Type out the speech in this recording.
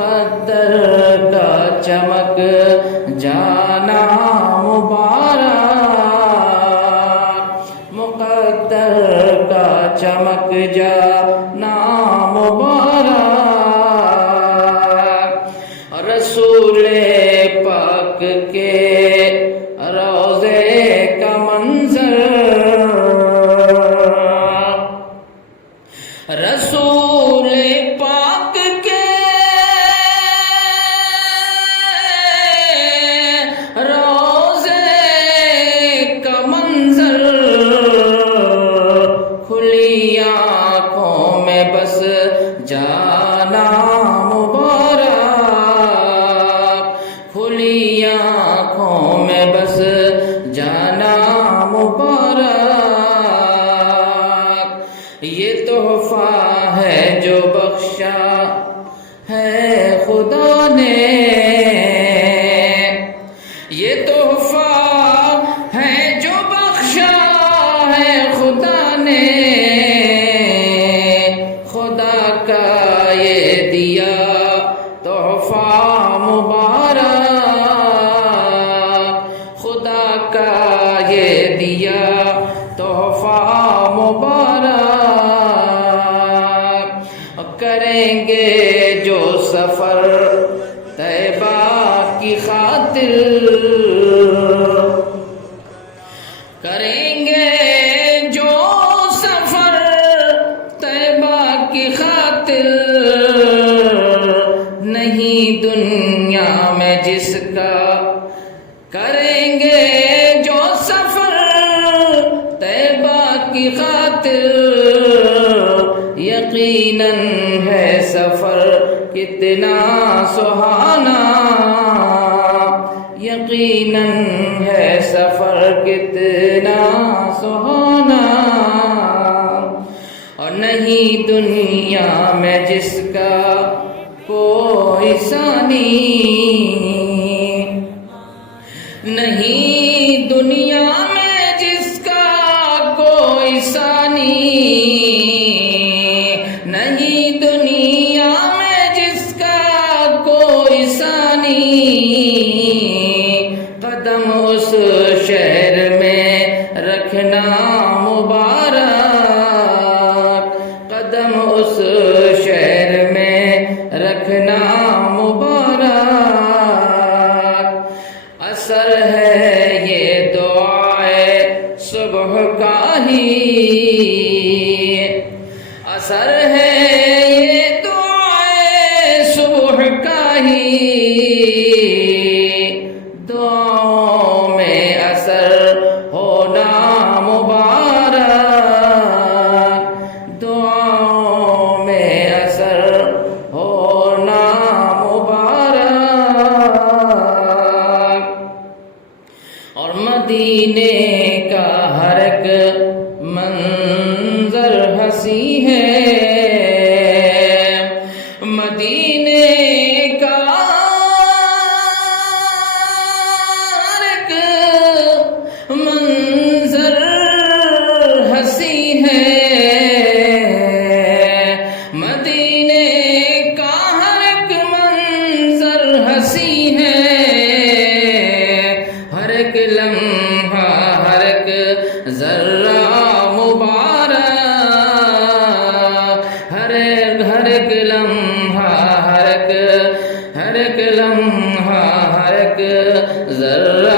مقدر کا چمک جانا مبارک، مقدر کا چمک جانا مبارک، رسول پاک کے روضے کا منظر، رسول پاک کے روضے کا منظر، کھلی آنکھوں میں بس جانا مبارک، کھلی آنکھوں میں بس جانا مبارک، یہ تحفہ ہے جو بخشا ہے خدا نے، یہ تحفہ ہے جو بخشا ہے خدا نے، خدا کا یہ دیا تحفہ مبارک، خدا کا یہ دیا تحفہ مبارک، کریں گے جو سفر طیبہ کی خاطر، کریں گے جو سفر طیبہ کی خاطر، نہیں دنیا میں جس کا، کریں گے جو سفر طیبہ کی خاطر، یقیناً ہے سفر کتنا سہانا، یقیناً ہے سفر کتنا سہانا، اور نہیں دنیا میں جس کا کوئی ثانی، نہیں دنیا میں جس کا کوئی ثانی، نہیں دنیا میں جس کا کوئی ثانی، قدم اس شہر میں رکھنا مبارک، قدم اس شہر میں رکھنا مبارک، اثر ہے یہ دعائے صبح کا ہی، اثر ہے یہ دعائے صبح کا ہی، دعاؤں میں اثر ہونا مبارک، دعاؤں میں اثر ہونا مبارک، اور مدینے کا ہر ایک منظر ہنسی ہے، مدینے کا ہر ایک منظر ہنسی ہے، مدینے کا ہر ایک منظر ہنسی ہے، ہر ایک لمحہ ہر ایک ذرہ مبارک، ہر ایک لمحہ ہر ایک لمحہ ہر ایک ذرہ